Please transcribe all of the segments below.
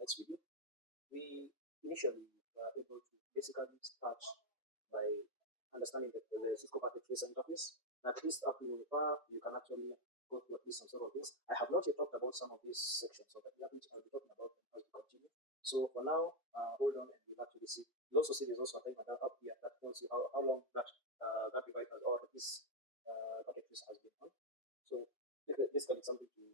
next video, we initially were able to basically start by understanding the Cisco packet tracer interface. At least up to Unifa, you can actually go through at least some sort of things. I have not yet talked about some of these sections of the which I'll be talking about as we continue. So for now, hold on and you'll actually see. You'll also see there's also a timer up here that tells you how long that device has, or this packet tracer has been on. So basically it's something to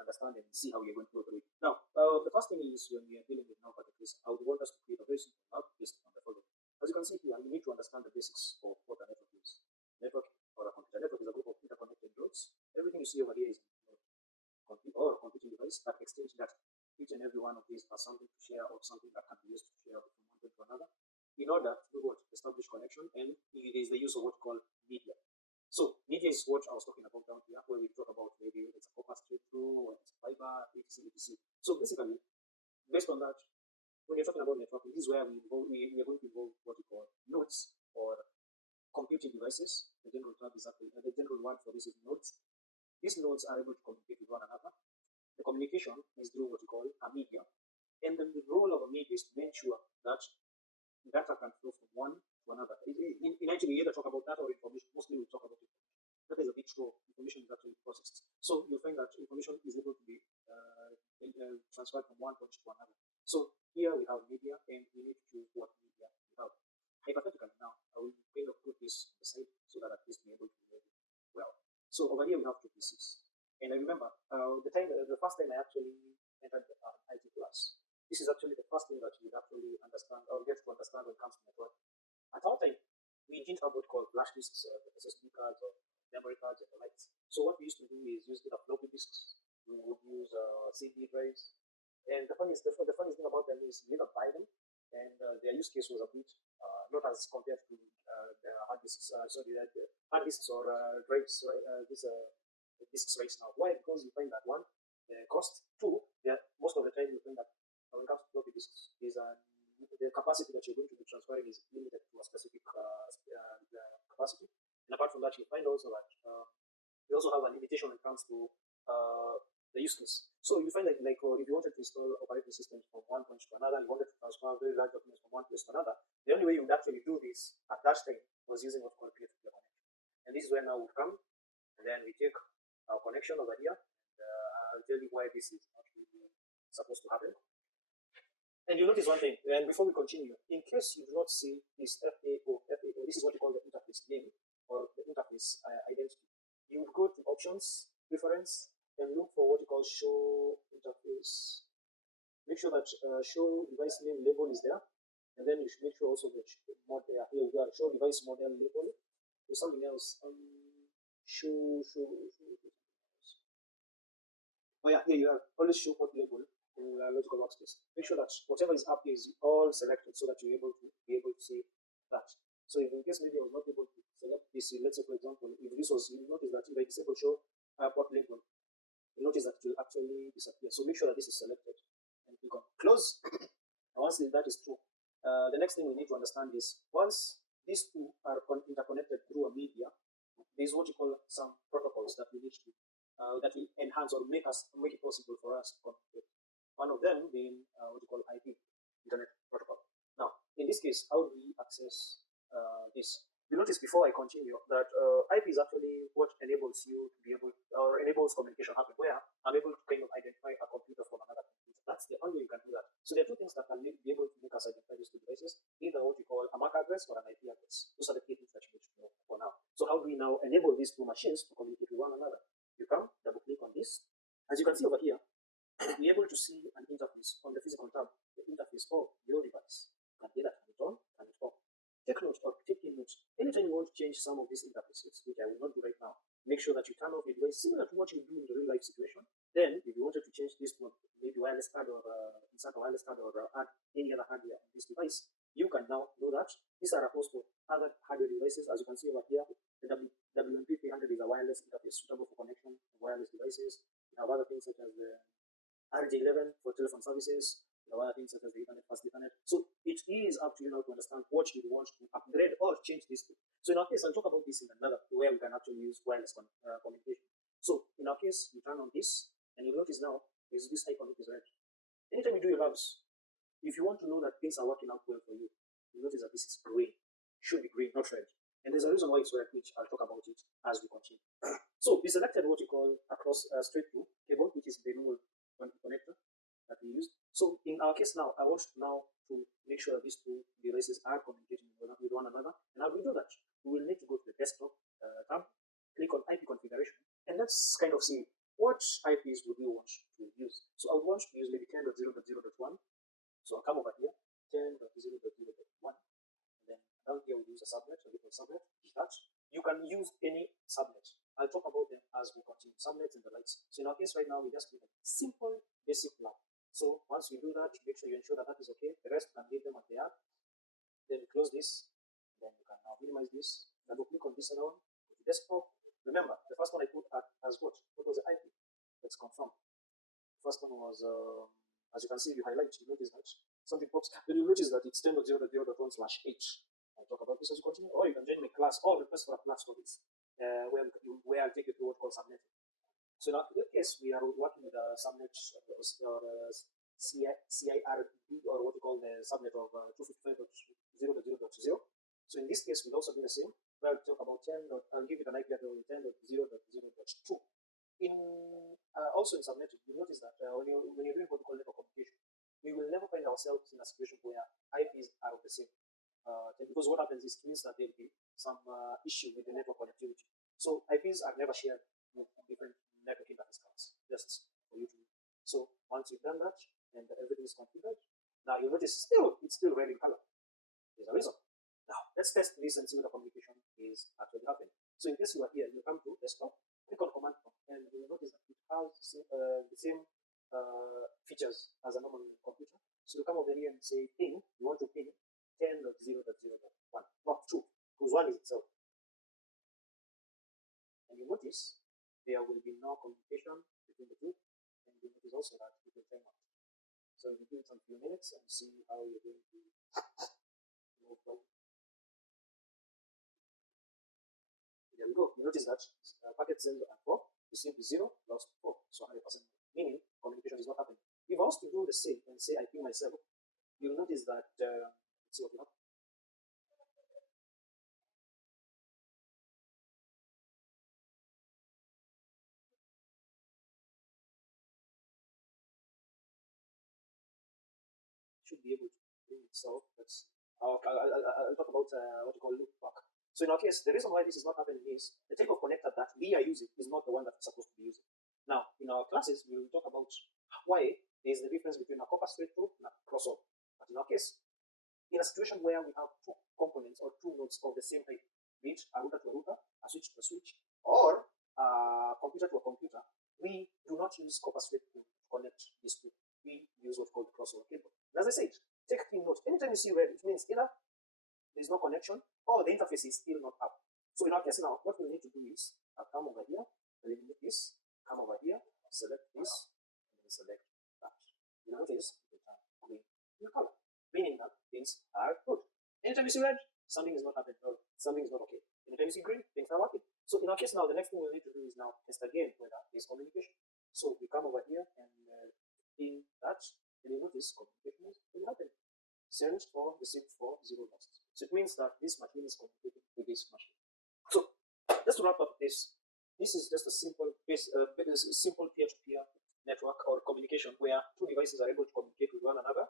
understand and see how you're going to operate. Now, the first thing is when we are dealing with now packet tracer, I would want us to create a very simple app based on the following. As you can see here, you need to understand the basics of what a network is. Network or a computer network is a group of interconnected nodes. Everything you see over here is a computing device that exchange data. Each and every one of these has something to share or something that can be used to share from one to another. In order to establish connection, and it is the use of what we call media. So media is what I was talking about down here, where we talk about maybe it's a copper straight through, or it's fiber, etc. So basically, based on that, when you're talking about networking, this is where we are going to involve what we call nodes or computing devices. The general term is actually the general word for this is nodes. These nodes are able to communicate with one another. The communication is through what we call a media, and then the role of a media is to make sure that data can flow from one to another. In actually, we either talk about data or information. Mostly we talk about information. Data is a bit slow. Information is actually processed. So you'll find that information is able to be transferred from one point to another. So here we have media, and we need to choose what media we have. Hypothetically now, I will kind of put this on the side so that at least be able to read it well. So over here we have two PCs. And I remember the first time I actually entered IT class, this is actually the first thing that you would actually understand or get to understand when it comes to network. At our time, we didn't have what called flash disks, SSD cards, or memory cards, and the likes. So what we used to do is use either floppy disks. We would use CD drives. And the funniest thing about them is you don't buy them, and their use case was a bit not as compared to the hard disks. Hard disks or drives. Disks right now. Why? Because you find that one, the cost. Two, most of the time you find that when it comes to floppy disks, is the capacity that you're going to be transferring is limited to a specific capacity. And apart from that, you find also that you also have a limitation when it comes to the use case. So you find that if you wanted to install operating systems from one point to another, you wanted to transfer very large documents from one place to another, the only way you would actually do this at that time was using what's called peer-to-peer connection. And this is where now we come, and then we take our connection over here, and I'll tell you why this is not really supposed to happen. And you notice one thing, and before we continue, in case you do not see this FAO, this is what you call the interface name or the interface identity. You would go to options, preference, and look for what you call show interface. Make sure that show device name label is there, and then you should make sure also that here we go, show device model label. There's something else. Oh yeah, here you have always show port label in logical workspace. Make sure that whatever is up here is all selected so that you're able to see that. So if in case maybe I was not able to select this, let's say for example, if this was, you notice that if I disable show port label, you notice that it will actually disappear. So make sure that this is selected and click on close. And once that is true, the next thing we need to understand is once these two are interconnected through a media, there's what you call some protocols that we need to that will enhance or make it possible for us to communicate. One of them being what you call IP, Internet Protocol. Now, in this case, how do we access this? You notice before I continue that IP is actually what enables you to be able, or enables communication happen, where I'm able to kind of identify a computer from another computer. That's the only way you can do that. So there are two things that can be able to make us identify these two devices, either what you call a MAC address or an IP address. Those are the key things that you need to know for now. So how do we now enable these two machines to communicate with one another? You come, double click on this. As you can see over here, we're able to see an interface on the physical tab, the interface of your device. You can either turn it on, turn it off. Take note or take in note. Anytime you want to change some of these interfaces, which I will not do right now, make sure that you turn off your device similar to what you do in the real life situation. Then, if you wanted to change this one, maybe wireless card or insert a wireless card or add any other hardware on this device, you can now know that these are opposed to other hardware devices. As you can see over here, the WMP300 is a wireless interface suitable for connection to wireless devices. We have other things such as the RJ11 for telephone services. We have other things such as the Ethernet, fast Ethernet. So it is up to you now to understand what you want to upgrade or change this to. So in our case, I'll talk about this in another where we can actually use wireless communication. So in our case, you turn on this, and you notice now is this icon which is red. Anytime you do your labs, if you want to know that things are working out well for you, you notice that this is green. It should be green, not red. And there's a reason why it's red, which I'll talk about it as we continue. So we selected what we call a cross straight through cable, which is the normal connector that we used. So in our case now, I want now to make sure that these two devices are communicating with one another. And how do we do that? We will need to go to the desktop tab, click on IP configuration, and let's kind of see what IPs would we want to use. So I would want to use maybe 10.0.0.1. So I'll come over here, 10.0.0.1. Then down here we use a subnet, a different subnet. That you can use any subnet. I'll talk about them as we continue. Subnets and the likes. So in our case right now, we just do a simple basic plan. So once you do that, make sure you ensure that that is okay. The rest can leave them as they are. Then close this. Then you can now minimize this. Double click on this around. Go to desktop. Remember, the first one I put as what? What was the IP? Let's confirm. The first one was, as you can see, if you highlight, you notice that something pops. Then you notice that it's 10.0.0.1/h. I'll talk about this as we continue. Or you can join a class or request for a class for this, where I'll take you to what called subnet. So in this case, we are working with a subnet or CIRB, or what we call the subnet of 255.0.0.0. So in this case, we'll also do the same. Well, talk about 10. I'll give it an IP address of 10.0.0.2. Also in subnet, you notice that when you're doing protocol network communication, we will never find ourselves in a situation where IPs are the same. Because what happens is it means that there will be some issue with the network connectivity. So IPs are never shared with different network interface cards, just for you to know. So once you've done that and everything is configured, now you notice it's still red in color. There's a reason. Now let's test this and see what the communication is actually happening. So in case you are here, you come to desktop, click on command prompt, and you will notice that it has the same features as a normal computer. So you come over here and say ping. You want to ping 10.0.0.1, not 2, because 1 is itself. And you notice there will be no communication between the two, and you notice also that it will time out. So you give it some few minutes and see how you're going to move on. There we go. You notice that packet 0 and 4 received 0, lost 4, so 100%, meaning communication is not happening. If I was to do the same and say I ping myself, you'll notice that let's see what will happen. Should be able to do itself. That's I'll talk about what you call loop back. So in our case, the reason why this is not happening is the type of connector that we are using is not the one that we're supposed to be using. Now, in our classes, we will talk about why there is the difference between a copper straight through and a crossover. But in our case, in a situation where we have two components or two nodes of the same type, be it a router to a router, a switch to a switch, or a computer to a computer, we do not use copper straight through to connect these two. We use what's called the crossover cable. And as I said, take key note. Anytime you see red, it means either there's no connection or the interface is still not up. So in our case now, what we need to do is I'll come over here, eliminate this, come over here, select this, and then select that. You notice it will turn green in color, meaning that things are good. Anytime you see red, something is not happening, or something is not okay. Anytime you see green, things are working. So in our case now, the next thing we need to do is now test again whether there's communication. So we come over here and in that, and you notice communication is really happening. Send for, received for, 0 lost. So it means that this machine is communicating with this machine. So just to wrap up this is just a simple peer-to-peer network or communication where two devices are able to communicate with one another.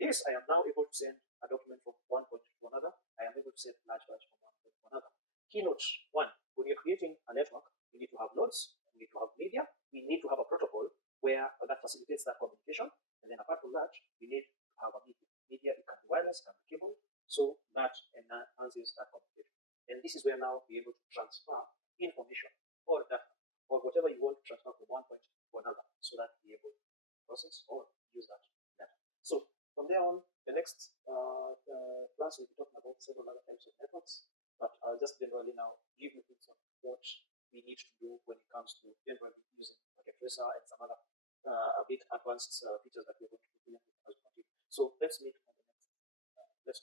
Yes, I am now able to send a document from one point to another. I am able to send large batch from one point to another. Keynote 1, when you're creating a network, you need to have nodes, you need to have media, we need to have a protocol where that facilitates that communication. And then apart from that, we need to have a media. Media, it can be wireless, it can be cable, so that enhances that communication. And this is where now we're able to transfer information or data or whatever you want to transfer from one point to another, so that we're able to process or use that data. So from there on, the next class we'll be talking about several other types of networks, but I'll just generally now give you things on what we need to do when it comes to generally using packet tracer and some other a bit advanced features that we're going to implement as we continue. So let's meet on the next. Let's